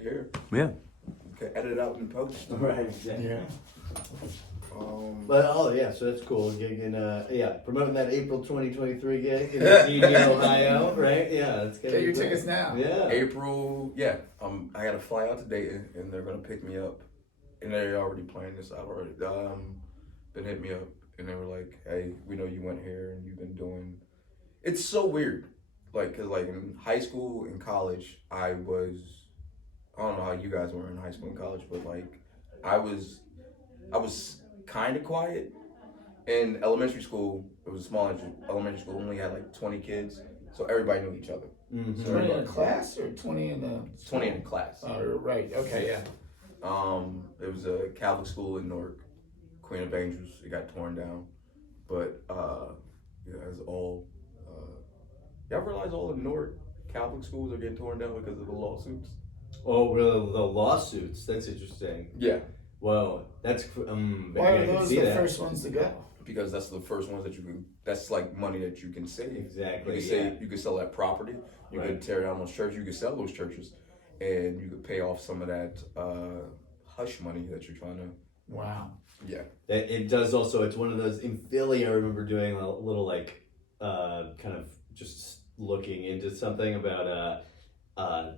already here. Yeah. Okay, edit it out in post. Right, exactly. Yeah. But so that's cool. Gigging, promoting that April 2023 gig in Jersey, Ohio, right? Yeah, that's gonna Get be your great. tickets now. Yeah. April, I gotta fly out to Dayton, and they're gonna pick me up, and they're already planning this out already. Been hit me up, and they were like, "Hey, we know you went here, and you've been doing." It's so weird, like, cause like in high school and college, I don't know how you guys were in high school and college, but like, I was kind of quiet. In elementary school, it was a small elementary school, only had like 20 kids, so everybody knew each other. Mm-hmm. So 20 in a class or 20 in the... 20 in a class. Oh, right. Okay, yeah. It was a Catholic school in Newark, Queen of Angels. It got torn down, but it's all. Y'all realize all the Newark Catholic schools are getting torn down because of the lawsuits? Oh, really? The lawsuits? That's interesting. Yeah. Well, that's Why are those the first ones to go? Because that's the first ones that you can. That's like money that you can save. Exactly. You can save. You can sell that property. You could tear down those churches. You could sell those churches, and you could pay off some of that hush money that you're trying to. Wow. Yeah. It does also. It's one of those in Philly. I remember doing a little like kind of just looking into something about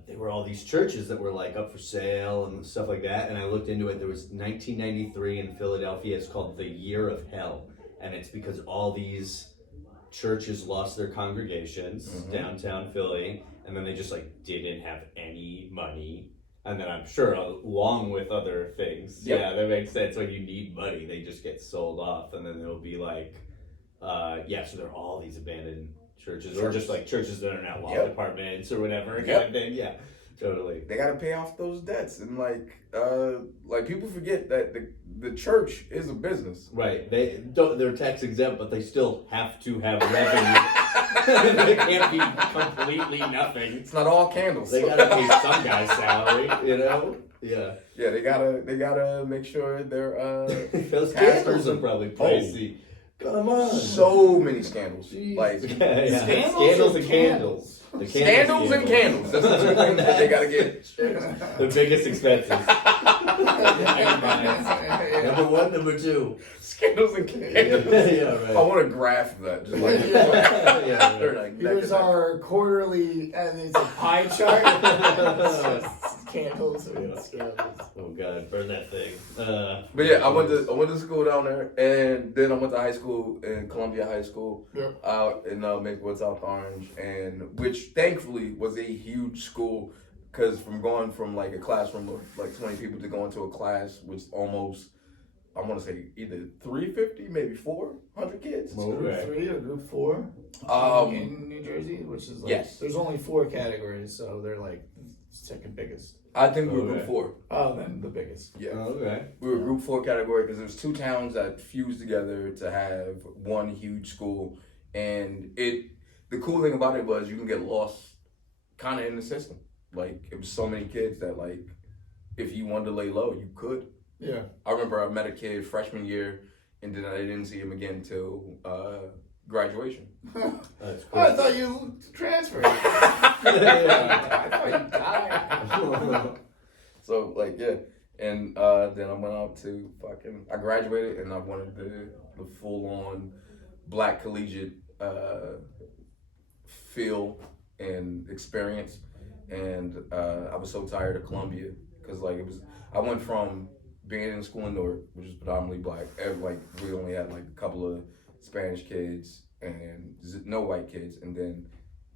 there were all these churches that were like up for sale and stuff like that, and I looked into it. There was 1993 in Philadelphia. It's called the Year of Hell, and it's because all these churches lost their congregations downtown Philly, and then they just like didn't have any money. And then I'm sure along with other things, yeah, that makes sense. When you need money, they just get sold off, and then it'll be like, so there are all these abandoned churches, or just like churches that are now law departments or whatever kind of thing. Yeah, totally. They gotta pay off those debts, and like people forget that the church is a business. Right. They're tax exempt, but they still have to have revenue. They can't be completely nothing. It's not all candles. They gotta pay some guy's salary, you know. Yeah. Yeah, they gotta make sure their those candles are probably pricey. Come on. So many scandals. Jeez. Like scandals and candles. Scandals and candles. That's the two things that they gotta get. The biggest expenses. Number one, number two. Scandals and candles. Yeah, right. I want to graph that. Just like like here's our quarterly, and it's a pie chart. It's just candles and scandals. Oh God, burn that thing. But yeah, I went to school down there, and then I went to high school in Columbia High School, out in Maplewood, South Orange, and which thankfully was a huge school, because from going from like a classroom of like 20 people to going to a class was almost, I want to say either 350, maybe 400 kids. Group 3 or Group 4 in New Jersey, which is like, there's only 4 categories, so they're like second biggest. I think we were Group 4. Oh, then the biggest. Yeah. Okay. We were Group 4 category because there's 2 towns that fused together to have one huge school, and the cool thing about it was you can get lost kind of in the system. Like, it was so many kids that, like, if you wanted to lay low, you could. Yeah. I remember I met a kid freshman year, and then I didn't see him again until graduation. That's cool. Oh, I thought you transferred. I thought you died. So, like, yeah. And then I went out to I graduated, and I wanted the full-on black collegiate feel and experience. And I was so tired of Columbia, because like I went from being in school in Newark, which is predominantly black, like we only had like a couple of Spanish kids and no white kids, and then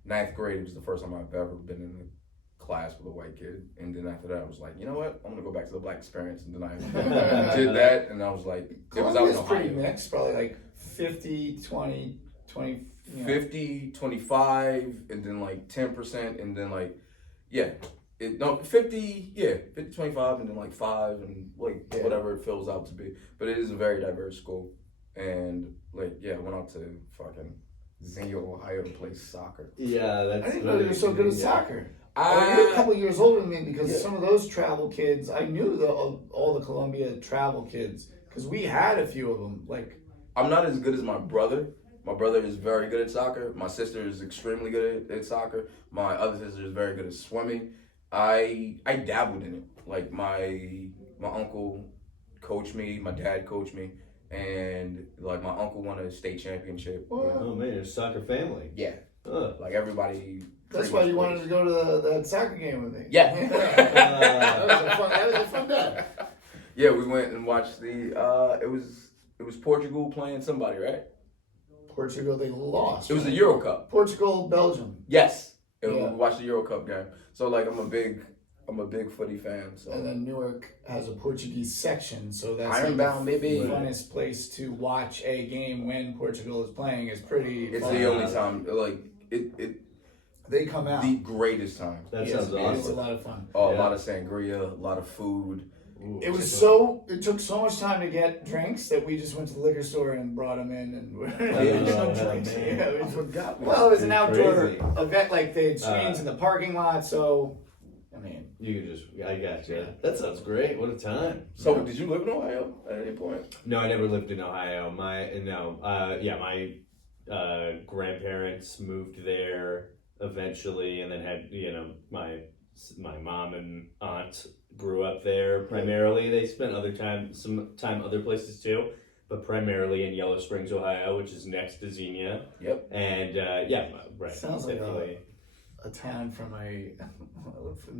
9th grade was the first time I've ever been in a class with a white kid, and then after that I was like, you know what, I'm gonna go back to the black experience, and then I did that, and I was like, it was out in Ohio. Pretty mixed, probably like 50, 20, 20, 50, 25, and then like 10%, and then like 50, 25, and then like 5, and like whatever it fills out to be. But it is a very diverse school, and like I went out to fucking Xenia, Ohio to play soccer. Yeah, that's. I didn't know you were so good at soccer. You're a couple of years older than me, because some of those travel kids, I knew all the Columbia travel kids, because we had a few of them. Like, I'm not as good as my brother. My brother is very good at soccer. My sister is extremely good at soccer. My other sister is very good at swimming. I dabbled in it. Like my uncle coached me, my dad coached me, and like my uncle won a state championship. Oh man, you're a soccer family. Yeah. Huh. Like everybody. That's why you wanted to go to that soccer game with me. Yeah. That was a fun day. Yeah, we went and watched the. It was Portugal playing somebody, right? Portugal, they lost. It was the right? Euro Cup. Portugal, Belgium. Yes. Yeah. We watched the Euro Cup game. So like I'm a big footy fan. So. And then Newark has a Portuguese section, so that's Ironbound, the baby. funnest place to watch a game when Portugal is playing. Is pretty. It's fun. the only time like it. They come out. The greatest time. That Yes, sounds It's a awesome. lot of fun. Oh, Yeah. a lot of sangria, a lot of food. Ooh, It was it took so much time to get drinks that we just went to the liquor store and brought them in and there's no drinks. man. Yeah, we forgot. Well, it was an outdoor Crazy. event, like they had screens in the parking lot, so, I mean. You can just, I got you. That sounds great. What a time. So, did you live in Ohio at any point? No, I never lived in Ohio. My grandparents moved there eventually, and then had my mom and aunt grew up there primarily. They spent some time other places too, but primarily in Yellow Springs, Ohio, which is next to Xenia. Yep. And right. Sounds like definitely. a town from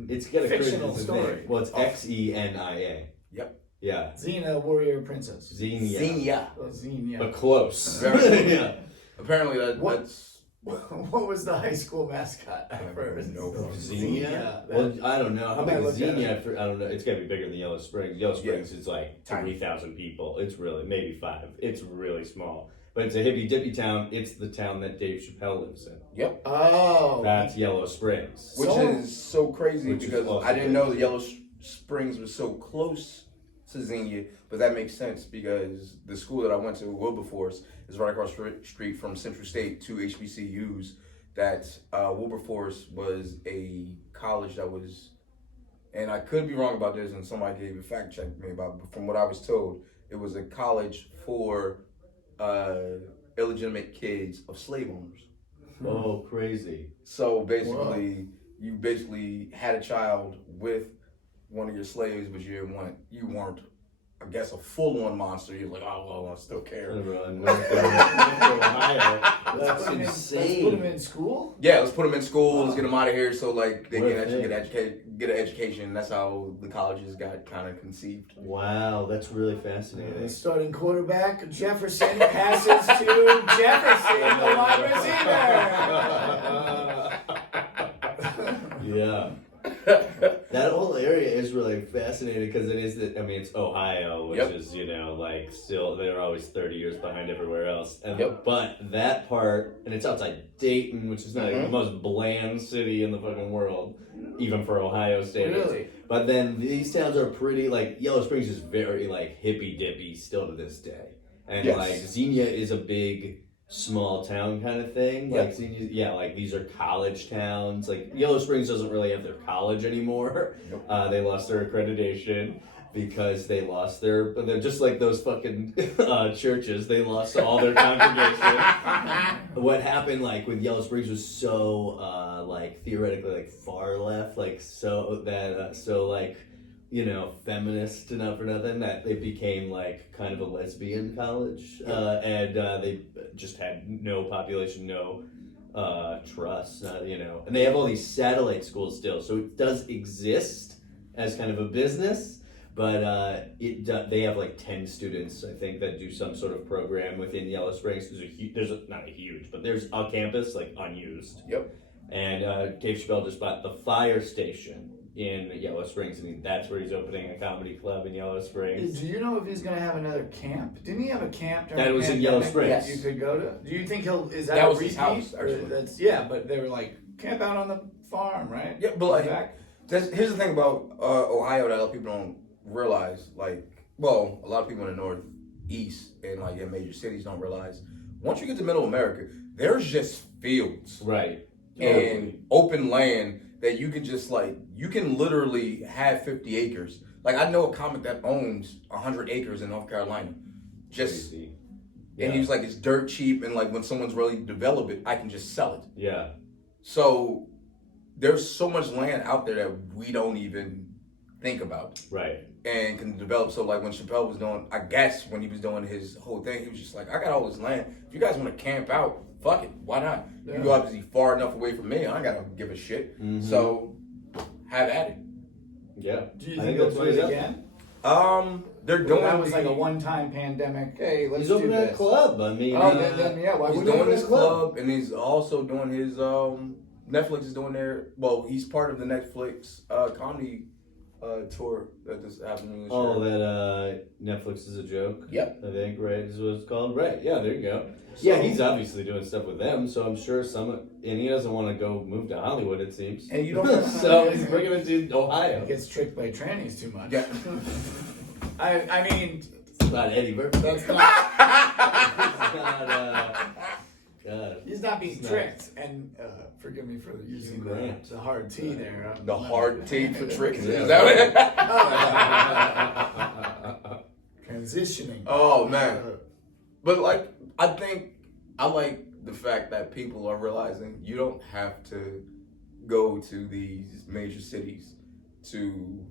It's got a fictional crazy story. name. Well, it's Xenia. Yep. Yeah. Xena, warrior princess. Xenia. Xenia. Oh, Xenia. But close. Very close. Yeah. Apparently that's. What was the high school mascot? I have no clue. Xenia? That- Well, I don't know. How I big is looked at Xenia? I don't know. It's got to be bigger than Yellow Springs. Yellow Springs is like Tiny. 3,000 people. It's really, maybe 5. It's really small. But it's a hippy dippy town. It's the town that Dave Chappelle lives in. Yep. Oh. That's Yellow Springs. Which is so crazy Which is because also I didn't crazy. know that Yellow Springs was so close to Xenia, but that makes sense because the school that I went to, Wilberforce, is right across the street from Central State, 2 HBCUs. That Wilberforce was a college that was, and I could be wrong about this, and somebody could even fact check me about it, but from what I was told, it was a college for illegitimate kids of slave owners. Oh, crazy. So basically, you basically had a child with one of your slaves, but you weren't, I guess, a full-on monster. You're like, oh well, I still care. Ohio. That's Let's put insane. him in school? Yeah, let's put them in school. Let's get them out of here, so like they What can a actually thing. get an education. That's how the colleges got kind of conceived. Wow, that's really The fascinating. starting quarterback, Jefferson, passes to Jefferson, the wide receiver. Yeah. That whole area is really fascinating because it's Ohio, which Yep. is, like still, they're always 30 years behind everywhere else. And, Yep. But that part, and it's outside Dayton, which is not Mhm. the most bland city in the fucking world, even for Ohio standards. Really? But then these towns are pretty, like, Yellow Springs is very, like, hippy-dippy still to this day. And, Yes. like, Xenia is a big, small town kind of thing. Yep. Like, Xenia, like, these are college towns. Like, Yellow Springs doesn't really have their college anymore. Nope. They lost their accreditation because they lost but they're just like those fucking churches. They lost all their congregation. What happened, like, with Yellow Springs was so, like, theoretically, like, far left, like, so that, feminist, not for nothing, that they became, like, kind of a lesbian college. And they just had no population, no trust, and they have all these satellite schools still, so it does exist as kind of a business, but they have like 10 students, I think, that do some sort of program within Yellow Springs. Not a huge, but there's a campus like unused. Yep. And Dave Chappelle just bought the fire station in Yellow Springs, and that's where he's opening a comedy club in Yellow Springs. Do you know if he's going to have another camp? Didn't he have a camp during That was the in Yellow pandemic Springs. that you could go to? Do you think is that That a was his repeat? house, Or actually. but they were like, camp out on the farm, right? Yeah, but like, Back? here's the thing about Ohio that a lot of people don't realize. Like, well, a lot of people in the Northeast and like in major cities don't realize. Once you get to Middle America, there's just fields Right. and open land that you can just you can literally have 50 acres. Like, I know a comic that owns 100 acres in North Carolina. Just, Crazy. and he was like, it's dirt cheap, and like when someone's really develop it, I can just sell it. Yeah. So there's so much land out there that we don't even think about. Right. And can develop. So like when Chappelle was doing, I guess when he was doing his whole thing, he was just like, I got all this land. If you guys want to camp out, fuck it. Why not? Yeah. You go obviously far enough away from me. I ain't gotta give a shit. So have at it. Yeah. Do you think they'll do it again? They're doing. That was like a one-time pandemic. Hey, let's He's do opening this. a club. I mean, Then yeah, why He's wouldn't he doing open his a club, and he's also doing his Netflix is doing their. Well, he's part of the Netflix comedy tour that is happening this oh, year. that Netflix is a joke. Yep. I think right is what it's called. Right. Yeah. There you go. So- Yeah, he's obviously doing stuff with them, so I'm sure and he doesn't want to go move to Hollywood. It seems. And you don't. So he's bringing it to Ohio. Gets tricked by trannies too much. Yeah. I mean, It's not Eddie Murphy. that's not. It's not. God. He's not being It's not. tricked. And forgive me for using the hard T there. The hard T for tricks. Yeah. Is that what it? Transitioning. Oh man. But like, I think I like the fact that people are realizing you don't have to go to these major cities to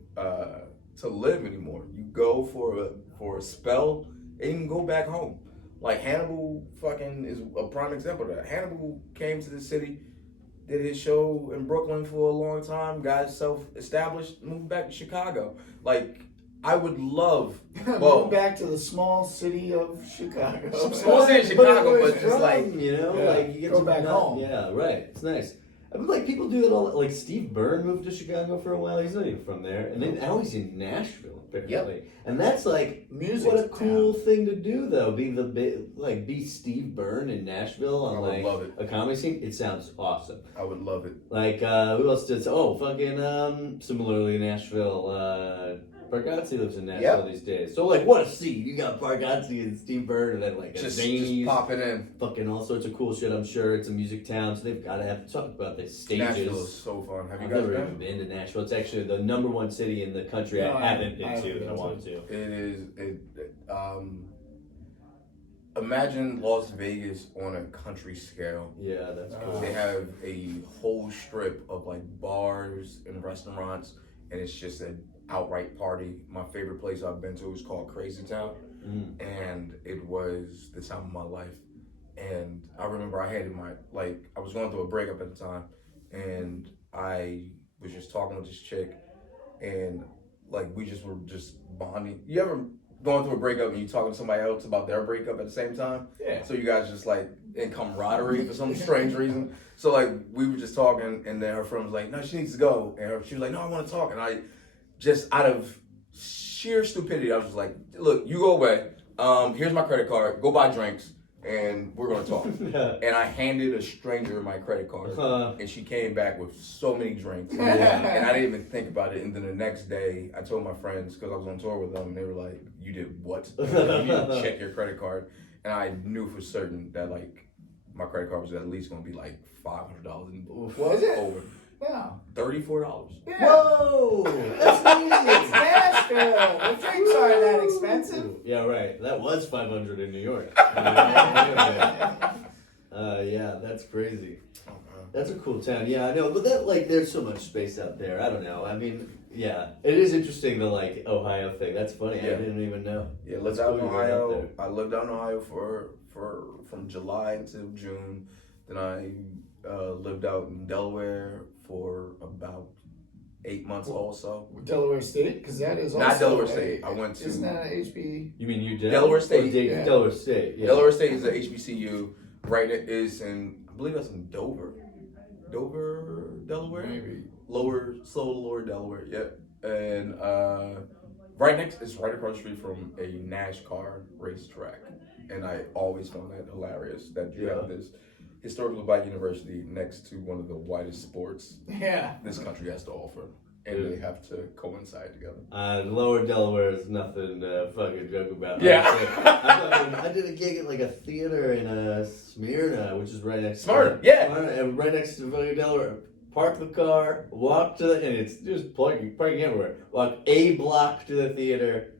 live anymore. You go for a spell and you can go back home. Like Hannibal fucking is a prime example of that. Hannibal came to the city, did his show in Brooklyn for a long time, got self-established, moved back to Chicago. Like, I would love, Move back to the small city of Chicago. Small city of Chicago, but just like, you know, Yeah. like you get Go to back home. Yeah, right. It's nice. I mean, like people do that all. Like Steve Byrne moved to Chicago for a while. He's not even from there, and then now he's in Nashville apparently. And that's like Music. what a cool thing to do though. Be Steve Byrne in Nashville on I would like love it. a comedy scene. It sounds awesome. I would love it. Like who else does? Oh, fucking similarly in Nashville. Bargatze lives in Nashville these days. So like, what a scene! You got Bargatze and Steve Byrne, and then like a Just Zanies, popping in. fucking all sorts of cool shit. I'm sure it's a music town, so they've got to have to talk about the stages. Nashville is so fun. Have you I've guys never been? even been to Nashville. It's actually the number one city in the country No, I haven't been I to haven't that I been wanted to. It is. Imagine Las Vegas on a country scale. Yeah, that's cool. They have a whole strip of like bars and restaurants, and it's just an outright party. My favorite place I've been to is called Crazy Town, and it was the time of my life. And I remember I was going through a breakup at the time, and I was just talking with this chick, and like we just were just bonding. You ever going through a breakup and you talking to somebody else about their breakup at the same time? Yeah. So you guys just like in camaraderie for some strange reason. So like we were just talking, and then her friend was like, "No, she needs to go," and she was like, "No, I want to talk," and I just out of sheer stupidity, I was just like, "Look, you go away. Here's my credit card. Go buy drinks, and we're gonna talk." And I handed a stranger my credit card, and she came back with so many drinks, and I didn't even think about it. And then the next day, I told my friends because I was on tour with them, and they were like, "You did what? You didn't check your credit card?" And I knew for certain that like my credit card was at least gonna be like $500. Was it? Over Yeah. $34. Yeah. Whoa! That's It's easy. Nashville. The drinks aren't that expensive. Yeah, right. That was 500 in New York. Yeah, that's crazy. That's a cool town. Yeah, I know, but that like, there's so much space out there. I don't know. I mean, yeah, it is interesting the like Ohio thing. That's funny. I Yeah. didn't even know. Yeah, That's lived out in cool you went out Ohio. there. I lived out in Ohio for from July until June. Then I lived out in Delaware for about 8 months also. Delaware State, because that is also Not Delaware State. I went to Isn't that an HB? You mean you did? Delaware State. Yeah. Delaware State. Yeah. Delaware State is a HBCU. Right, it is in I believe that's in Dover, Delaware. Maybe. Lower Delaware. Yep. And it's right across the street from a NASCAR racetrack. And I always found that hilarious that you have this historically black university next to one of the widest sports Yeah. this country has to offer. And they have to coincide together. Lower Delaware is nothing to fucking joke about. Yeah. I did a gig at like a theater in Smyrna, which is right next Smyrna, yeah. and right next to fucking Delaware. Park the car, walk to and it's just parking everywhere. Walk a block to the theater.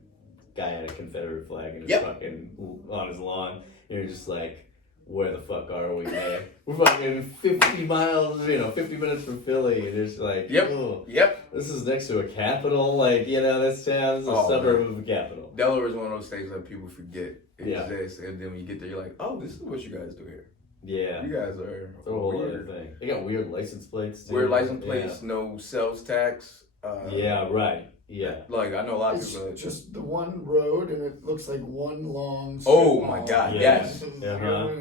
Guy had a Confederate flag in his fucking on his lawn. And you're just like, where the fuck are we, man? We're fucking 50 miles, 50 minutes from Philly, and it's like, Yep. this is next to a capital, this town's a suburb of a capital. Delaware is one of those states that people forget exists, and then when you get there, you're like, oh, this is what you guys do here. Yeah. You guys are it's a whole other thing. They got weird license plates, too. Weird license plates, no sales tax. Yeah, right. Yeah. Like, I know a lot of It's people. just the one road, and it looks like one long. Oh my God! Yes. Going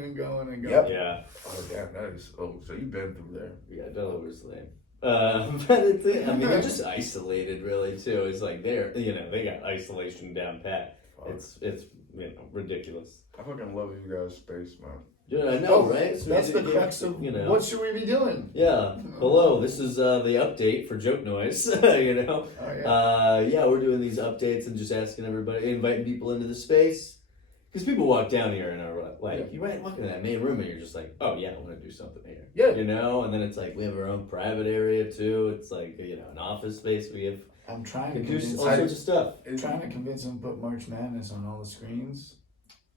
and going and going. Yep. Yeah. Oh damn, that is. Oh, so you've been through there? Yeah, Delaware's lame. But it's, they're just isolated, really, too. It's like they got isolation down pat. It's ridiculous. I fucking love you guys' space, man. Dude, I know, right? That's the crux of what should we be doing? Yeah. Hello, this is the update for Jokenoise. Oh, yeah, we're doing these updates and just asking everybody, inviting people into the space. Because people walk down here and are like, you might walk into that main room and you're just like, oh yeah, I want to do something here. Yeah. And then it's like, we have our own private area too. It's like, an office space. We have I'm trying to do convince all sorts of stuff. them to put March Madness on all the screens.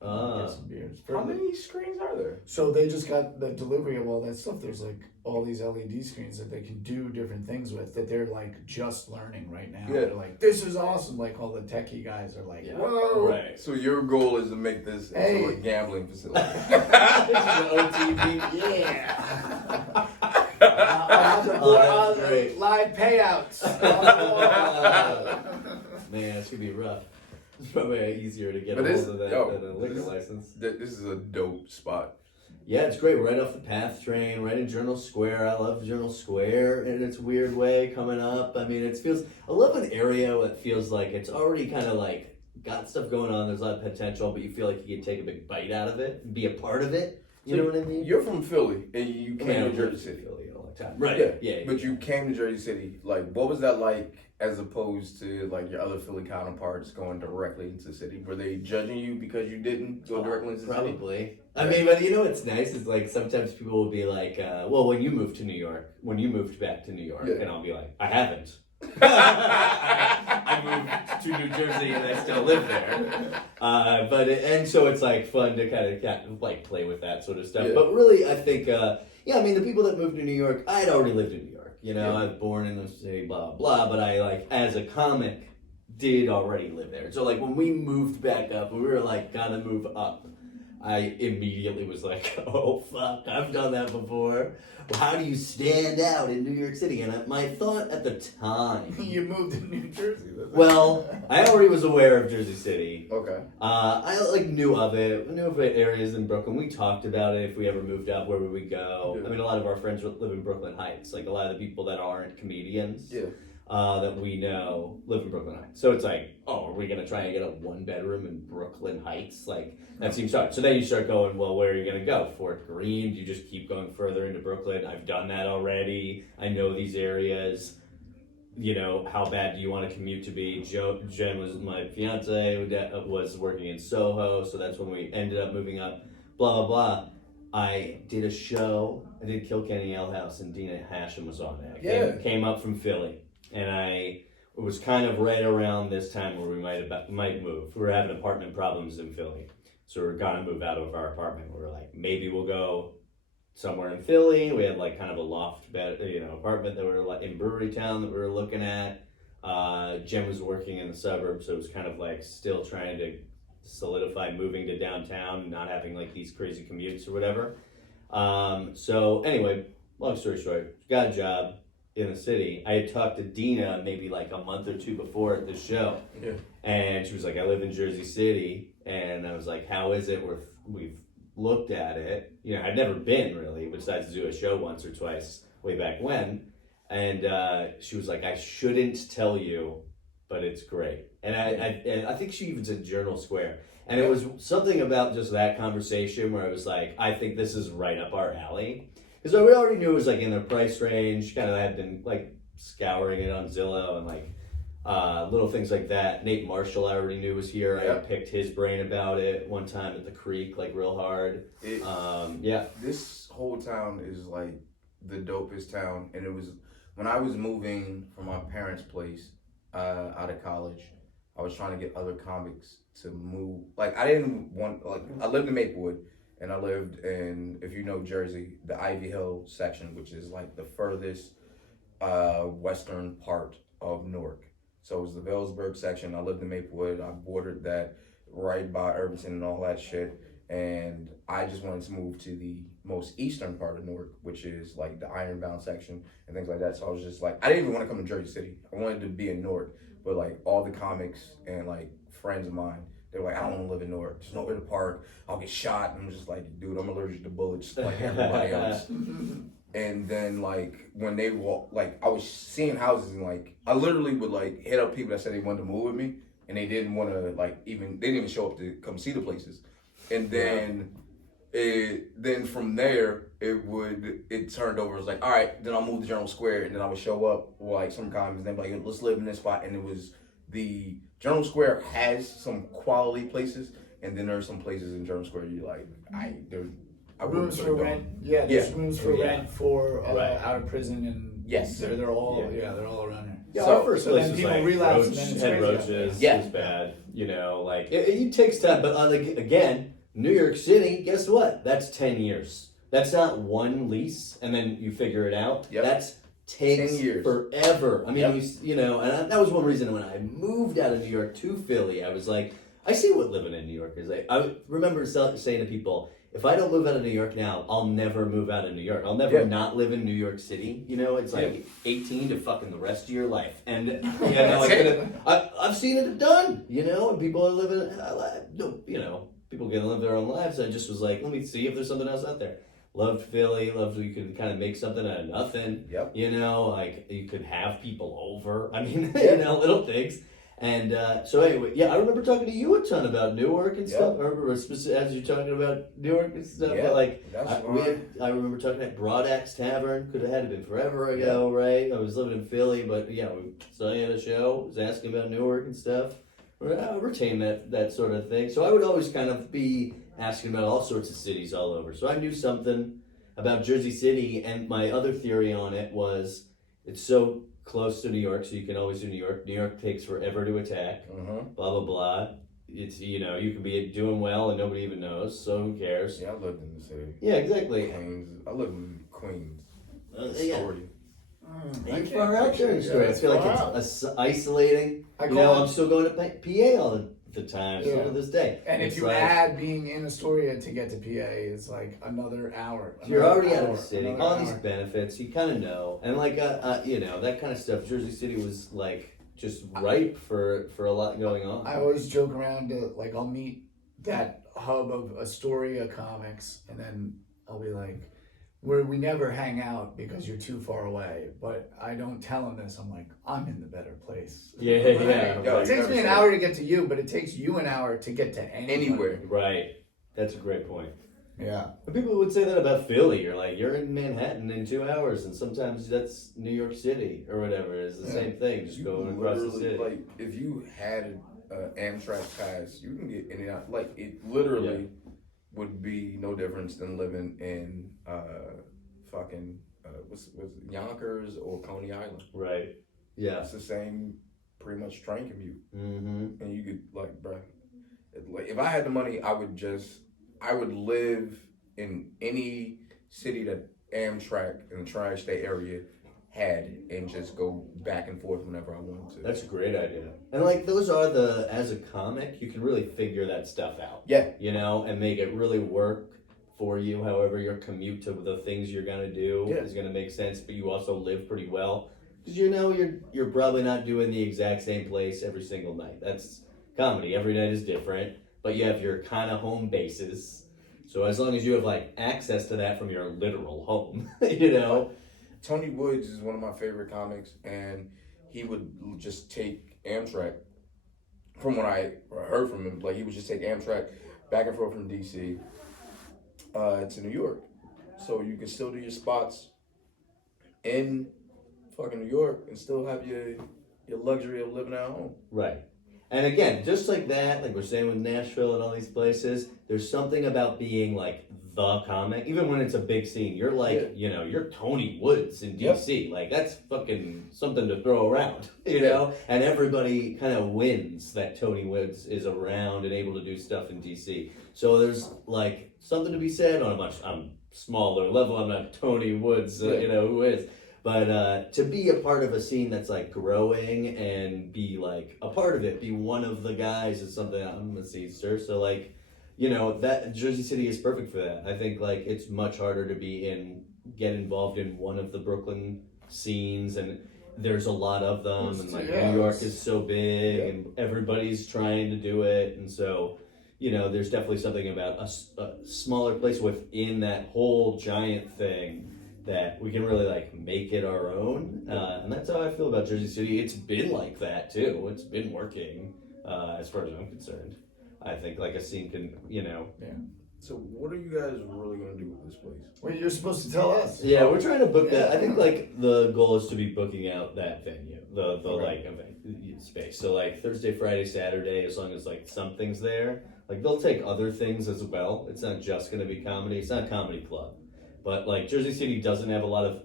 Get some beers. How many screens are there? So they just got the delivery of all that stuff. There's like all these LED screens that they can do different things with that they're like just learning right now. Yeah. They're like, this is awesome. Like all the techie guys are like, whoa. Right. So your goal is to make this into a gambling facility. This is an OTB. Yeah. That's great. Live payouts. Man, it's gonna be rough. It's probably easier to get a But hold of that than a liquor license. This is a dope spot. Yeah, it's great. Right off the PATH train, right in Journal Square. I love Journal Square in its weird way coming up. I mean, I love an area that feels like it's already kind of like got stuff going on. There's a lot of potential, but you feel like you can take a big bite out of it and be a part of it. You know what I mean? You're from Philly and you came to Jersey City. Philly a long time. Right. Yeah. But you came to Jersey City. Like, what was that like as opposed to like your other Philly counterparts going directly into the city? Were they judging you because you didn't go directly into the city? Probably. I mean, but what's nice is like sometimes people will be like, well, when you moved back to New York, and I'll be like, I haven't. I moved to New Jersey and I still live there. And so it's like fun to kind of like play with that sort of stuff. Yeah. But really, I think, the people that moved to New York, I had already lived in New York. I was born in the city, blah, blah, but I as a comic, did already live there. So like when we moved back up, we were like, gotta move up. I immediately was like, oh fuck, I've done that before. How do you stand out in New York City? And my thought at the time... You moved to New Jersey. Well, I already was aware of Jersey City. Okay. I knew of it. I knew of areas in Brooklyn. We talked about it. If we ever moved up, where would we go? Yeah. I mean, a lot of our friends live in Brooklyn Heights. Like a lot of the people that aren't comedians. Yeah. That we know live in Brooklyn Heights. So it's like, are we going to try and get a one-bedroom in Brooklyn Heights? Like, that seems hard. So then you start going, well, where are you going to go? Fort Greene? Do you just keep going further into Brooklyn? I've done that already. I know these areas. How bad do you want to commute to be? Jen was my fiance, who was working in Soho, so that's when we ended up moving up. Blah, blah, blah. I did a show. I did Kilkenny Ale House, and Dina Hashem was on it. Came up from Philly. And it was kind of right around this time where we might move. We were having apartment problems in Philly. So we were gonna move out of our apartment. We were like, maybe we'll go somewhere in Philly. We had like kind of a loft bed, apartment that we were like in Brewery Town that we were looking at. Jen was working in the suburbs, so it was kind of like still trying to solidify moving to downtown and not having like these crazy commutes or whatever. So anyway, long story short, got a job in the city. I had talked to Dina maybe like a month or two before at the show. Yeah. And she was like, I live in Jersey City. And I was like, how is it? We've looked at it. I'd never been really, besides to do a show once or twice way back when. And she was like, I shouldn't tell you, but it's great. And I think she even said Journal Square. And it was something about just that conversation where I was like, I think this is right up our alley. Because we already knew it was like in their price range, kind of had been like scouring it on Zillow and like little things like that. Nate Marshall I already knew was here. I picked his brain about it one time at the Creek, like real hard. This whole town is like the dopest town. And it was, when I was moving from my parents' place out of college, I was trying to get other comics to move. Like I lived in Maplewood. and I lived in, if you know Jersey, the Ivy Hill section, which is like the furthest western part of Newark. So it was the Vailsburg section. I lived in Maplewood. I bordered that right by Irvington and all that shit. And I just wanted to move to the most eastern part of Newark, which is like the Ironbound section and things like that. So I was just like, I didn't even want to come to Jersey City. I wanted to be in Newark. But like all the comics and like friends of mine, they were like, I don't want to live in Newark. There's nowhere to park. I'll get shot. And I'm just like, dude, I'm allergic to bullets like everybody else. And then like when they walk, like I was seeing houses and like I literally would like hit up people that said they wanted to move with me, and they didn't want to like they didn't even show up to come see the places. And then then from there it turned over. It was like, all right, then I'll move to General Square, and then I would show up with like some comments, and they'd be like, let's live in this spot. And it was the General Square has some quality places, and then there's some places in General Square you're like, rooms for rent. Yeah, there's rooms for rent for out of prison, and they're all they're all around here. Yeah, so, our first so place then was people like relapse Roach, and then it's Head crazy. Roaches. Yeah. It was bad. You know, like it takes time. But again, New York City, guess what? That's 10 years. That's not one lease and then you figure it out. Yep. That's takes 10 years. forever. I mean, you know, and that was one reason when I moved out of New York to Philly, I was like, I see what living in New York is like. I remember saying to people, if I don't move out of New York now, I'll never move out of New York. I'll never not live in New York City. You know, it's like 18 to fucking the rest of your life. And you know, I've seen it done, you know, and people are living, you know, people can live their own lives. I just was like, let me see if there's something else out there. Loved Philly, loved you could kind of make something out of nothing. Yep. You know, like you could have people over. I mean, you know, little things. And so anyway, I remember talking to you a ton about Newark and stuff. I remember as you're talking about Newark and stuff. But like, I remember talking at Broad Axe Tavern. Could have had been forever ago, right? I was living in Philly, but we saw you at a show. Was asking about Newark and stuff. I retain that sort of thing. So I would always kind of be asking about all sorts of cities all over. So I knew something about Jersey City, and my other theory on it was it's so close to New York, so you can always do New York. New York takes forever to attack. Blah blah blah. It's you can be doing well and nobody even knows, so who cares? Yeah, I lived in the city. Yeah, exactly. Queens. I live in Queens. You're far out there in Astoria. I feel like it's isolating. I'm still going to PA all the time, still to this day. And if you add being in Astoria to get to PA, it's like another hour. So you're already out of the city. All these benefits, you kind of know. And like, that kind of stuff. Jersey City was like just ripe for a lot going on. I always joke around like I'll meet that hub of Astoria comics, and then I'll be like, we never hang out because you're too far away. But I don't tell them this. I'm like, I'm in the better place. Yeah. It takes me an hour to get to you, but it takes you an hour to get to anywhere. Right. That's a great point. Yeah. But people would say that about Philly. You're like, you're in Manhattan in 2 hours, and sometimes that's New York City or whatever. It's the same thing, just going across the city. Like, if you had an Amtrak pass, you can get in and out. Like, it literally would be no difference than living in what's Yonkers or Coney Island. Right. Yeah. It's the same pretty much train commute. Mm-hmm. And you could if I had the money, I would live in any city that Amtrak and the tri-state area had and just go back and forth whenever I wanted to. That's a great idea. And like those are as a comic, you can really figure that stuff out. Yeah. And make it really work for you, however your commute to the things you're gonna do is gonna make sense, but you also live pretty well. Because you're probably not doing the exact same place every single night. That's comedy. Every night is different, but you have your kind of home bases. So as long as you have like access to that from your literal home, Tony Woods is one of my favorite comics, and he would just take Amtrak. From what I heard from him, like he would just take Amtrak back and forth from DC to New York, so you can still do your spots in fucking New York and still have your luxury of living at home. Right. And again, just like that, like we're saying with Nashville and all these places, there's something about being like the comic, even when it's a big scene, you're like, you're Tony Woods in DC. Like, that's fucking something to throw around, you know? And everybody kind of wins that Tony Woods is around and able to do stuff in DC. So there's, like, something to be said on a much smaller level. I'm not Tony Woods, who is. But to be a part of a scene that's, like, growing and be, like, a part of it, be one of the guys is something I'm a seaster. So, like, that Jersey City is perfect for that. I think, like, it's much harder to get involved in one of the Brooklyn scenes, and there's a lot of them, and, like, New York is so big, and everybody's trying to do it, and so, there's definitely something about a smaller place within that whole giant thing that we can really, like, make it our own, and that's how I feel about Jersey City. It's been like that, too. It's been working, as far as I'm concerned. I think, like, a scene can, Yeah. So what are you guys really gonna do with this place? Well, you're supposed to tell us. Yeah, we're trying to book that. I think, like, the goal is to be booking out that venue, the like, event space. So, like, Thursday, Friday, Saturday, as long as, like, something's there. Like, they'll take other things as well. It's not just gonna be comedy. It's not a comedy club. But, like, Jersey City doesn't have a lot of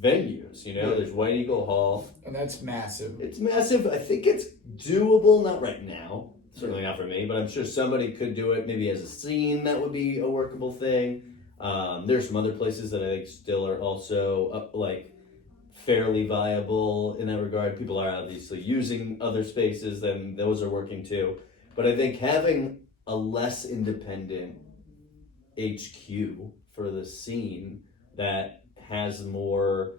venues, There's White Eagle Hall. And that's massive. It's massive. I think it's doable, not right now. Certainly not for me, but I'm sure somebody could do it maybe as a scene. That would be a workable thing. There's some other places that I think still are also like fairly viable in that regard. People are obviously using other spaces, then those are working too. But I think having a less independent HQ for the scene that has more,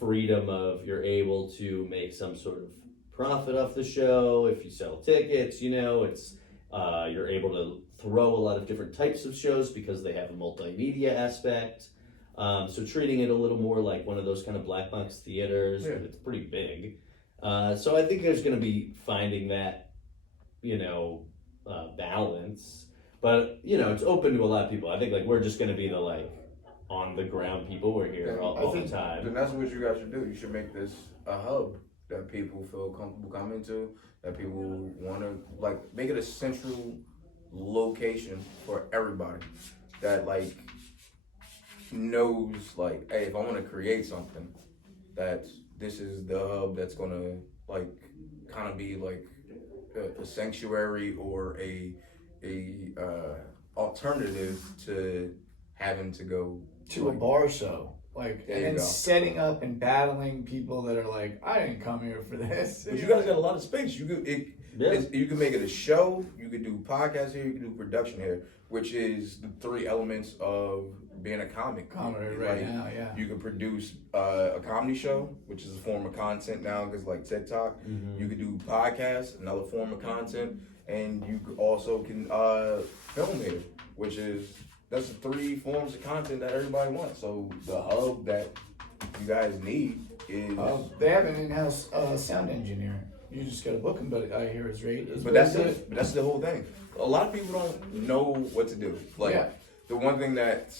freedom of you're able to make some sort of profit off the show. If you sell tickets, it's you're able to throw a lot of different types of shows because they have a multimedia aspect. So treating it a little more like one of those kind of black box theaters, but it's pretty big. So I think there's going to be finding that, balance. But, it's open to a lot of people. I think, like, we're just going to be the, like, on the ground people. We're here all the time. Then that's what you guys should do. You should make this a hub that people feel comfortable coming to, that people want to, like, make it a central location for everybody that, like, knows, like, hey, if I want to create something, that this is the hub that's going to, like, kind of be, like, a sanctuary or a alternative to having to go to a bar show. Like, and then setting up and battling people that are like, I didn't come here for this. But you guys got a lot of space. You could you can make it a show. You could do podcasts here. You can do production here, which is the three elements of being a comic. Comedy right now, yeah. You could produce a comedy show, which is a form of content now, because like TikTok. Mm-hmm. You could do podcasts, another form of content, and you also can film here, which is. That's the three forms of content that everybody wants. So the hub that you guys need is... they have an in-house sound engineer. You just got to book him, but I hear his rate is... But that's the whole thing. A lot of people don't know what to do. Like, the one thing that...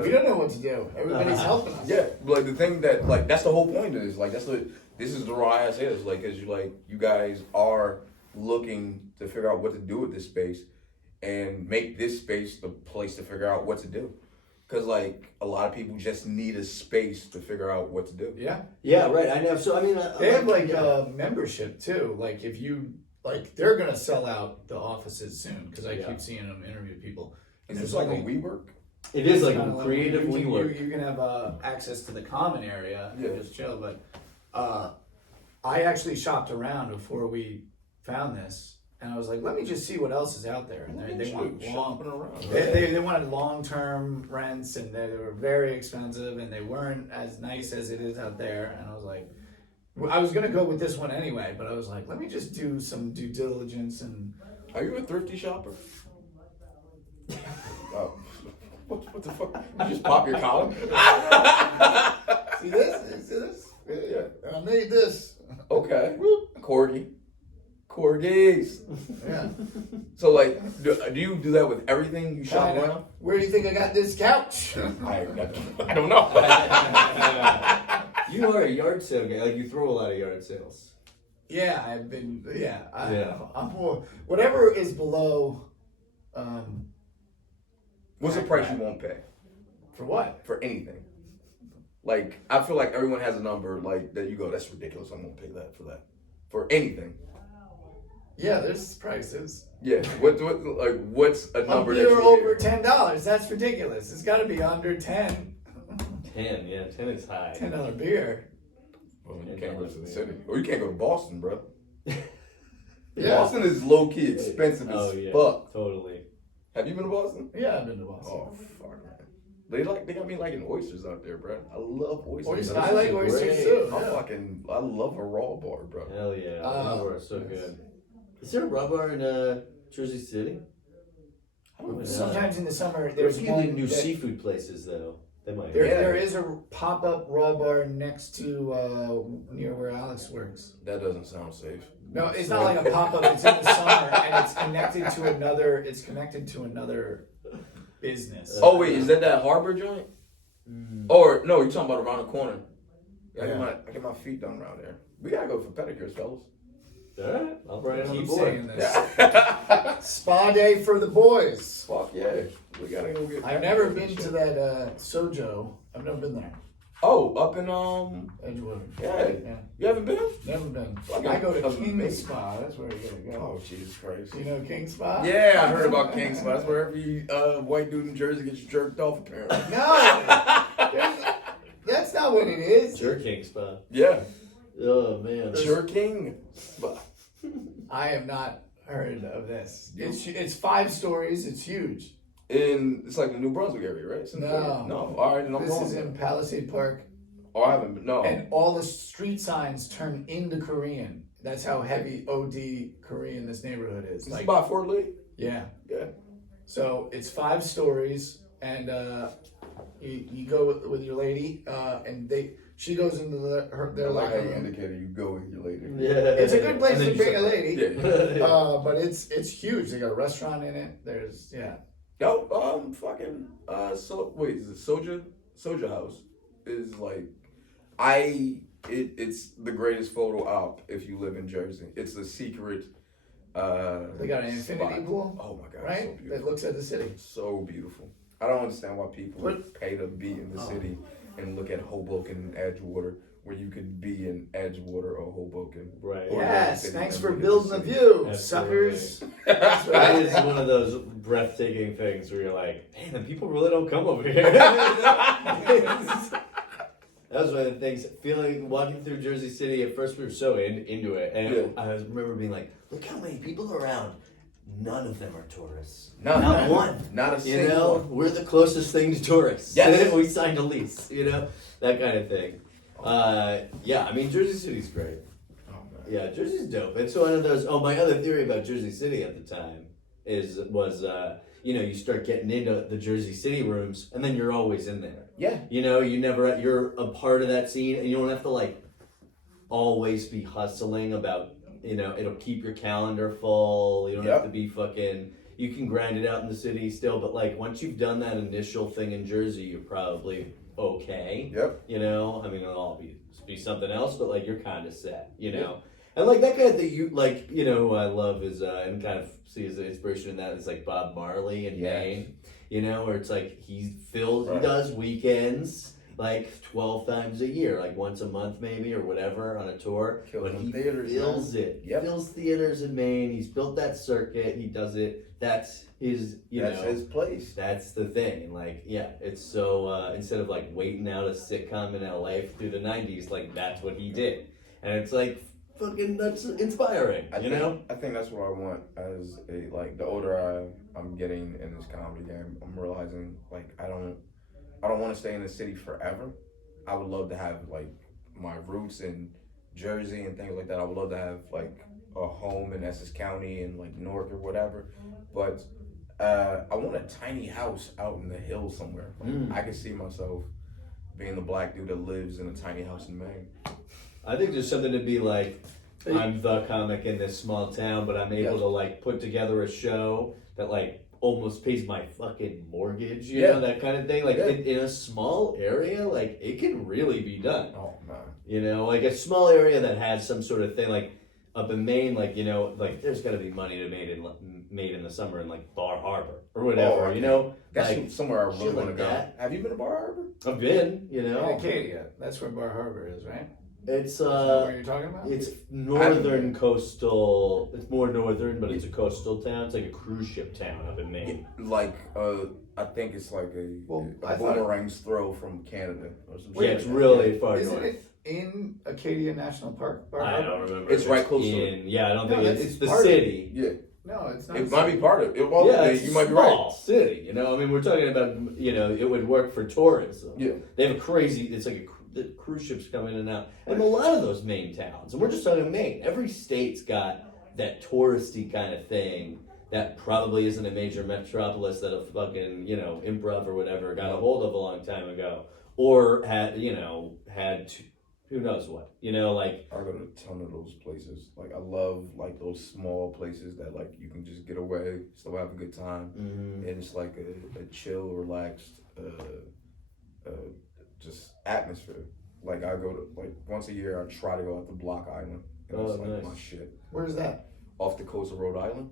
we don't know what to do. Everybody's helping us. Yeah, like the thing that, like, that's the whole point of this. Like, this is the raw ass is. Like, because you guys are looking to figure out what to do with this space. And make this space the place to figure out what to do. Because, like, a lot of people just need a space to figure out what to do. Yeah. Yeah, right. I know. So, I mean... they have, like, membership, too. Like, if you... Like, they're going to sell out the offices soon. Because I keep seeing them interview people. Is this like a WeWork? It is like a creative WeWork. You can have access to the common area. Yeah. Just chill. But I actually shopped around before we found this. And I was like, let me just see what else is out there. And they wanted long-term rents, and they were very expensive, and they weren't as nice as it is out there. And I was like, I was gonna go with this one anyway, but I was like, let me just do some due diligence. And are you a thrifty shopper? Oh, what the fuck? You just pop your collar? See this? Yeah, I made this. Okay. Corgis. Yeah. So, like, do you do that with everything you shop around? Where do you think I got this couch? I don't know. You are a yard sale guy. Like, you throw a lot of yard sales. Yeah, I've been. I'm more whatever is below. What's the price you won't pay For what? for anything? Like, I feel like everyone has a number like that. You go, that's ridiculous. I won't pay that for that for anything. Yeah, there's prices. Yeah. What's a number that Under you over $10. That's ridiculous. It's got to be under 10. 10, yeah, 10 is high. $10 beer. Well, you can't go to the city, or you can't go to Boston, bro. Yeah. Boston is low key expensive as fuck. Totally. Have you been to Boston? Yeah, I've been to Boston. Oh fuck, man. They got me liking oysters out there, bro. I love oysters. Oysters. man. I like Great. oysters too. I love a raw bar, bro. Hell yeah. Oh, Raw are so good. Is there a raw bar in Jersey City? I don't know. Sometimes in the summer, There's there's usually one new that- seafood places though. They might. There is a pop-up raw bar next to near where Alex works. That doesn't sound safe. No, it's not like a pop-up. It's in the summer, and it's connected to another. It's connected to another business. Oh wait, is that harbor joint? Or no, you're talking about around the corner. I get my feet done around there. We gotta go for pedicures, fellas. Alright, I'll write it on the Keep board. saying this. Spa day for the boys. Fuck yeah, we gotta go get. I've never pedicures been and to shit. that Sojo. I've never been there. Oh, up in Edgewood. yeah. You haven't been? Never been. Fucking I go to amazing. King Spa. That's where you gotta go. Oh Jesus Christ. You know King Spa? Yeah, I heard about King Spa. That's where every white dude in Jersey gets jerked off, apparently. No, that's not what it is. Jerking spa. Yeah, Oh man. jerking spa. I have not heard of this. It's 5 stories. It's huge. It's like the New Brunswick area, right? It's in No. Florida. No. All right, then I'm This wrong. is in Palisade Park, Oh, I haven't been. No. and all the street signs turn into Korean. That's how heavy OD Korean this neighborhood is. This is by Fort Lee. Yeah. Yeah. So it's 5 stories, and you go with your lady, and she goes into their Like how locker you room. indicated, you go with your lady. Yeah. It's a good place And then to you bring a said- lady, Yeah. but it's huge. They got a restaurant in it. There's Yo, fucking, wait, is it Soja House is like, it's the greatest photo op if you live in Jersey. It's a secret, They got an infinity spot. pool, Oh my God, so right? beautiful. That looks at the city. So beautiful. I don't understand why people What? pay to be in the Oh. city and look at Hoboken and Edgewater when you could be in Edgewater or Hoboken. Right. Or Yes, City thanks and for look at building the the city. view, Absolutely. suckers. That is one of those breathtaking things where you're like, man, the people really don't come over here. That was one of the things, walking through Jersey City, at first we were so into it, and Yeah. I remember being like, look how many people are around. None of them are tourists. No, Not one. Not a You single know, one. we're the closest thing to tourists. Yes. We signed a lease, that kind of thing. Yeah, I mean, Jersey City's great. Oh, man. Yeah, Jersey's dope. It's one of those. Oh, my other theory about Jersey City at the time was you start getting into the Jersey City rooms, and then you're always in there. Yeah. You're a part of that scene, and you don't have to like always be hustling about. It'll keep your calendar full. You don't have to be fucking. You can grind it out in the city still, but like once you've done that initial thing in Jersey, you're probably okay. Yep. I mean, it'll all be something else, but like you're kind of set. And like that kind of thing, who I love is and kind of see as an inspiration in that is like Bob Marley in Maine. Where it's like he does weekends like 12 times a year, like once a month maybe or whatever on a tour. Kills But them he theaters, fills man. it. Yep. Fills theaters in Maine. He's built that circuit. He does it. That's his. That's his place. That's the thing. And like, yeah, it's so instead of like waiting out a sitcom in LA through the 90s, like that's what he did. And it's like fucking that's inspiring, I think that's what I want as the older I'm getting in this comedy game, I'm realizing like I don't want to stay in the city forever. I would love to have like my roots in Jersey and things like that. I would love to have like a home in Essex County and like Newark or whatever. But I want a tiny house out in the hills somewhere. Like, I can see myself being the black dude that lives in a tiny house in Maine. I think there's something to be like, I'm the comic in this small town, but I'm able to like put together a show that like almost pays my fucking mortgage, you know, that kind of thing. Like in a small area, like it can really be done. Oh man. Like a small area that has some sort of thing. Like up in Maine, like, you know, like there's got to be money to made in the summer in like Bar Harbor or whatever, okay. you know. That's like, somewhere I really shit want to like go. that. Have you been to Bar Harbor? I've been, you In know. Acadia, that's where Bar Harbor is, right? It's Is that what you're talking about? it's northern coastal. It's more northern, but it's a coastal town. It's like a cruise ship town up in Maine. Like, I think it's like a I thought- boomerang's throw from Canada or some Yeah, shit. it's really far Isn't north. it in Acadia National Park? Bar I Harbor? don't remember. It's if right close to in. Yeah, I don't No, think that's- it's it's the part of it. city. Yeah, No, it's not. it might be part of it. Well, Yeah, it's you a might be small right. city. You know, I mean, we're talking about, you know, it would work for tourism. Yeah. They have a crazy. It's like the cruise ships come in and out, and a lot of those Maine towns. And we're just talking Maine. Every state's got that touristy kind of thing that probably isn't a major metropolis that a fucking, you know, improv or whatever got a hold of a long time ago, or had, you know, who knows what, you know, like. I go to a ton of those places. Like, I love like those small places that like you can just get away, still have a good time, and it's like a chill, relaxed, just atmosphere. Like, I go to like once a year. I try to go out to Block Island, and it's like nice. my shit. Where's that? Off the coast of Rhode Island.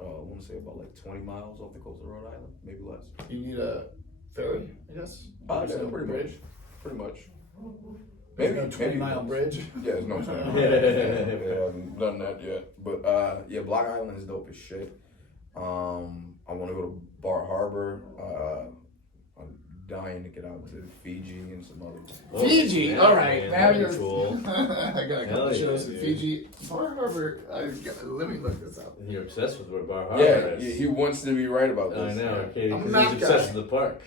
I want to say about like 20 miles off the coast of Rhode Island, maybe less. You need a ferry, I guess? Yeah, There's no pretty bridge. much. Pretty much. There's no 20-mile less. bridge. Yeah, there's no 20 miles. I haven't done that yet. But yeah, Block Island is dope as shit. I want to go to Bar Harbor. I'm dying to get out to Fiji and some other. Fiji. man, All right, man, now that'd be you're cool. I got a couple Hell yeah, shows in dude. Fiji. Bar Harbor. Let me look this up. You're obsessed with where Bar Harbor Yeah, is. he wants to be right about I this. know, Arcadia, I'm because not he's obsessed guy. with the park.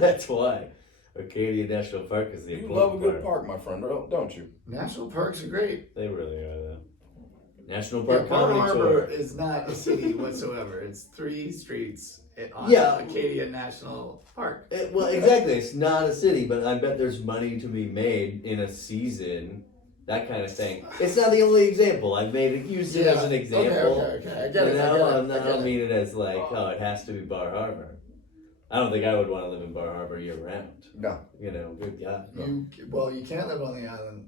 That's why. Arcadia National Park is the You important love a good park, my friend, don't you? National parks are great. They really are, though. National Yeah, Park Bar Comedy Harbor Tour. is not a city whatsoever. It's 3 streets on Yeah. Acadia National Park. Well, exactly. It's not a city, but I bet there's money to be made in a season. That kind of thing. It's not the only example. I've used it as an example. Okay. I get You it. know, I I don't mean it as like, oh, it has to be Bar Harbor. I don't think I would want to live in Bar Harbor year round. No. You know, good God. You can't live on the island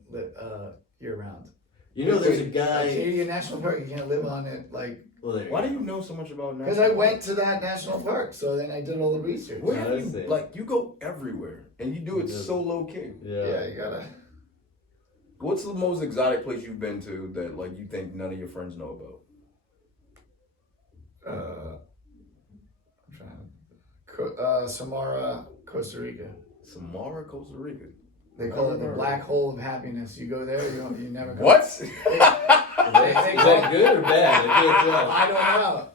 year round. You know, there's a guy. Acadia National Park, you can't live on it Well, there Why do you know so much about because national I went parks? to that national park, so then I did all the research. Where Yeah, do that's you, it. like, you go everywhere, and you do it Yeah. so low key. Yeah. You gotta. What's the most exotic place you've been to that like you think none of your friends know about? I'm trying. Samara, Costa Rica. Samara, Costa Rica. They call it the black hole of happiness. You go there, you never come. What? Is that good or bad? I can't tell. I don't know.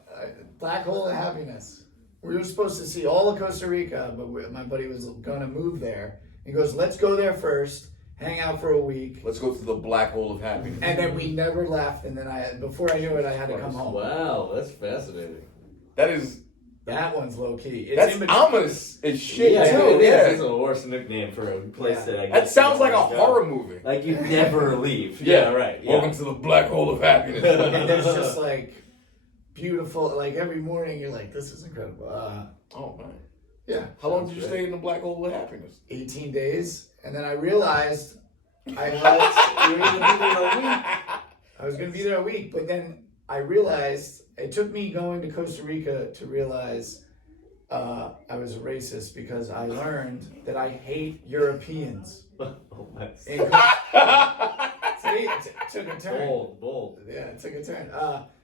Black hole of happiness. We were supposed to see all of Costa Rica, but my buddy was going to move there. He goes, let's go there first, hang out for a week. Let's go to the black hole of happiness. And then we never left. And then before I knew it, I had to come home. Wow, that's fascinating. That is That one's low key. It's that's in between. ominous as shit Yeah, too. it is. Yeah. It's a worse nickname for a place Yeah. that I That guess sounds you like a don't go. horror movie. Like you never leave. Yeah. Right. Yeah. Welcome to the black hole of happiness. And there's just like beautiful, like every morning you're like, this is incredible. Oh man. Yeah. How long did you Sounds stay in the black hole of happiness? 18 days. And then I realized You were gonna be there a week. I was going to be there a week, but then I realized it took me going to Costa Rica to realize I was a racist because I learned that I hate Europeans. Oh, that's See, it took a turn. bold. Yeah, it took a turn.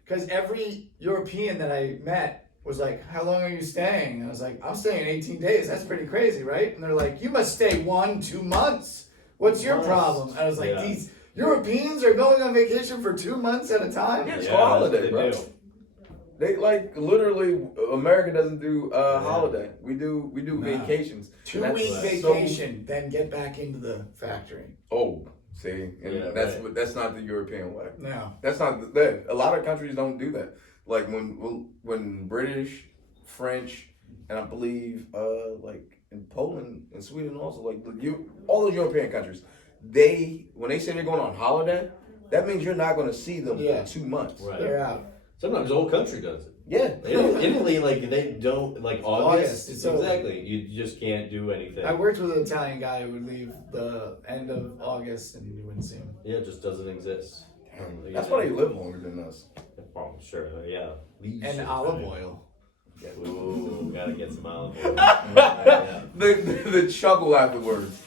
Because every European that I met was like, how long are you staying? And I was like, I'm staying 18 days. That's pretty crazy, right? And they're like, you must stay 1-2 months. What's your Must. problem? And I was like, Yeah. these Europeans are going on vacation for 2 months at a time? Yeah, it's Yeah, a holiday, they bro. do. They like literally America doesn't do holiday. We do Nah. vacations. 2-week That's so- vacation, then get back into the factory. Oh, see, and Yeah, that's right. what that's not the European way. No. That's not that. A lot of countries don't do that. Like when British, French, and I believe like in Poland and Sweden also, like all those European countries, when they say they're going on holiday, that means you're not going to see them Yeah. for 2 months. Right. They're out. Sometimes the whole country does it. Yeah. Italy, like they don't like August. It's over. Exactly. You just can't do anything. I worked with an Italian guy who would leave the end of August and you wouldn't see him. Yeah, it just doesn't exist. That's why they live longer than us. Oh, sure, yeah. And olive oil. Ooh, gotta get some olive oil. The chuckle afterwards.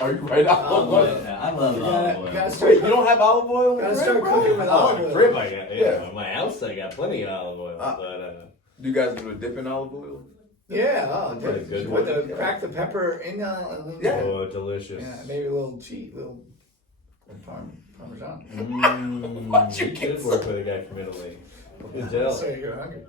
Are you right? Olive oil? I love olive oil. You gotta start, You don't have olive oil? gotta start cooking with olive Oh, oil. crib I got. Yeah. My house I got plenty of olive oil, but Do you guys do a dip in olive oil? Yeah, Pretty good. With the crack the pepper in Yeah. oh, delicious. Yeah, maybe a little cheese, little Parmesan. What you You get could work with a guy from Italy. You can tell. So you're hungry.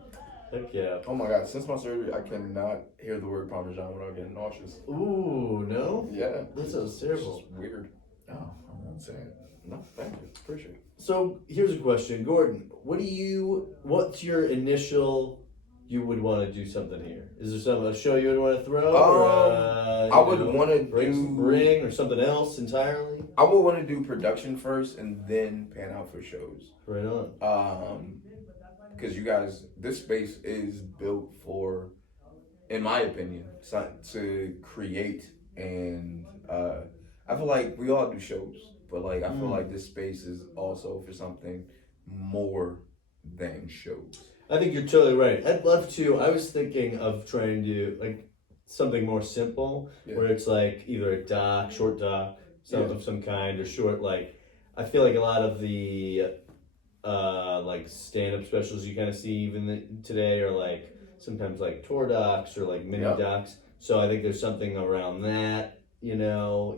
Heck yeah. Oh my god, since my surgery, I cannot hear the word Parmesan without getting nauseous. Ooh, no? Yeah. That sounds terrible. It's just weird. Oh, I won't say it. No, thank you. Appreciate it. So here's a question, Gordon. What's your initial? You would want to do something here? Is there a show you would want to throw? I would want to bring or something else entirely. I would want to do production first and then pan out for shows. Right on. Because you guys, this space is built for, in my opinion, to create, and I feel like we all do shows, but like I feel like this space is also for something more than shows. I think you're totally right. I'd love to. I was thinking of trying to do like something more simple, where it's like either a doc, short doc, of some kind, or short like. I feel like a lot of the like stand-up specials you kind of see even today are like sometimes like tour docs or like mini docs. So I think there's something around that. You know,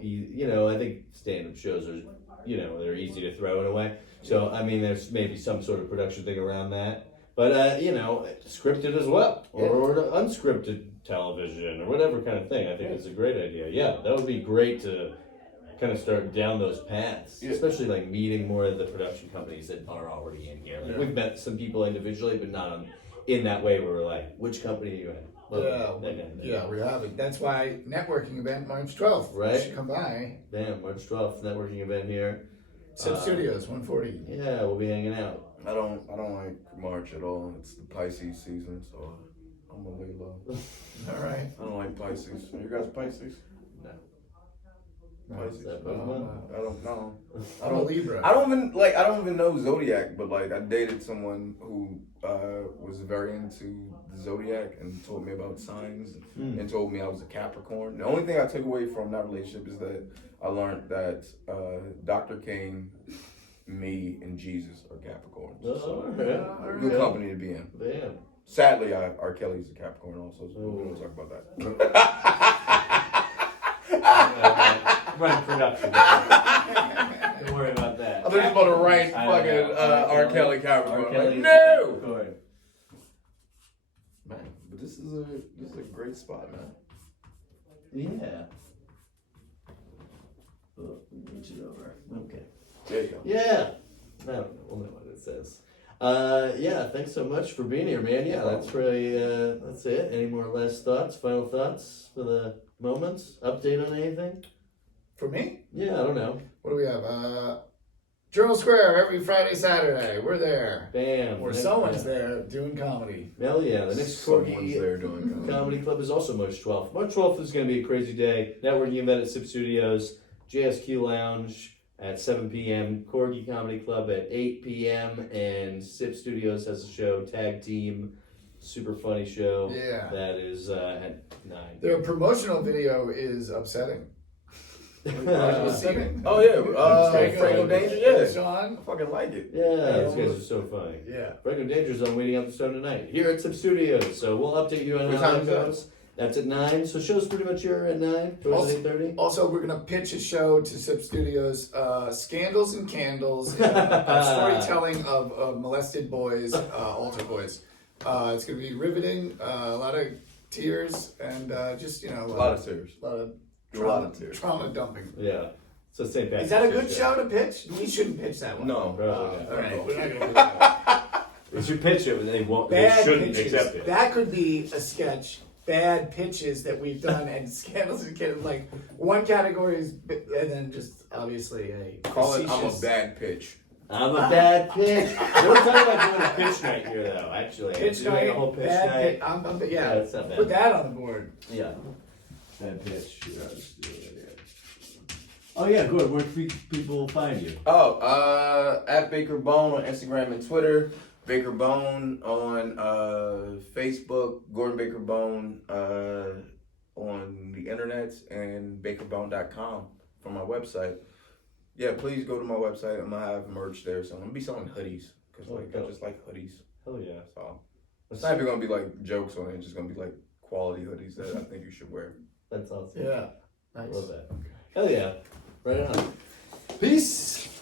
I think stand-up shows are, they're easy to throw in a way. So I mean, there's maybe some sort of production thing around that. But, scripted as well, or unscripted television, or whatever kind of thing. I think it's a great idea. Yeah, that would be great to kind of start down those paths, especially like meeting more of the production companies that are already in here. Like, we've met some people individually, but not in that way where we're like, which company are you in? Yeah, we have it. That's why networking event March 12th. Right. You should come by. Damn, March 12th, networking event here. Sub Studios, 140. Yeah, we'll be hanging out. I don't like March at all. It's the Pisces season, so I'm gonna lay low. All right. I don't like Pisces. Are you guys Pisces? No. Pisces. I don't know. I'm a Libra. I don't even know Zodiac, but like I dated someone who was very into the Zodiac and told me about signs and told me I was a Capricorn. The only thing I took away from that relationship is that I learned that Dr. King, me, and Jesus are Capricorns. So good company to be in. Damn. Sadly, R. Kelly's a Capricorn also, so we don't talk about that. Run production. Don't worry about that. I was just about to write fucking R. Kelly Capricorn. Like, no! Capricorn. Man, but this is a great spot, man. Yeah. Oh, reach it over. Okay. There you go. Yeah. I don't know. We'll know what it says. Yeah, thanks so much for being here, man. Yeah, that's really, that's it. Any more last thoughts, final thoughts for the moment? Update on anything? For me? Yeah, I don't know. What do we have? Journal Square every Friday, Saturday. We're there. Bam. Or someone's there doing comedy. Hell yeah. The next Someone's there doing comedy club is also March 12th. March 12th is going to be a crazy day. Networking event at SIP Studios, JSQ Lounge at 7 p.m., Corgi Comedy Club at 8 p.m., and SIP Studios has a show, Tag Team, super funny show. Yeah. That is at 9. Their promotional video is upsetting. Oh yeah, Franco Danger, yeah. Sean. I fucking like it. Yeah, those guys are so funny. Yeah. Franco Danger's on Waiting Out the Stone tonight here at SIP Studios, so we'll update you on What how time that is goes. That's at 9, so show's pretty much here at 9, towards 8:30. Also, we're going to pitch a show to SIP Studios, Scandals and Candles, storytelling of molested boys, altar boys. It's going to be riveting, a lot of tears, and just, A lot of tears. A lot of tears. trauma dumping. Yeah. So St. Patrick's Is that a good Day. show to pitch? We shouldn't pitch that one. No. Probably not. All right, we're not going to pitch that. They should pitch it, but they won't. Bad They shouldn't pitches. accept it. That could be a sketch. Bad pitches that we've done and Scandals and Candles. Like one category is, and then just obviously a Call it I'm a facetious- bad pitch. I'm a bad pitch. They were talking about doing a pitch night here, though. Actually, pitch doing night. a whole pitch bad night. yeah, that's not bad. put that on the board. Yeah, bad pitch. Yeah, let's do it. Oh yeah, Gordon, where can people find you? At Baker Bone on Instagram and Twitter. Baker Bone on Facebook. Gordon Baker Bone on the internet, and bakerbone.com for my website. Yeah, please go to my website. I'm gonna have merch there, so I'm gonna be selling hoodies because I just like hoodies. Hell yeah. So it's not even gonna be like jokes on it. It's just gonna be like quality hoodies that I think you should wear. That's awesome. Yeah. Nice. Love that. Hell yeah. Right on. Peace.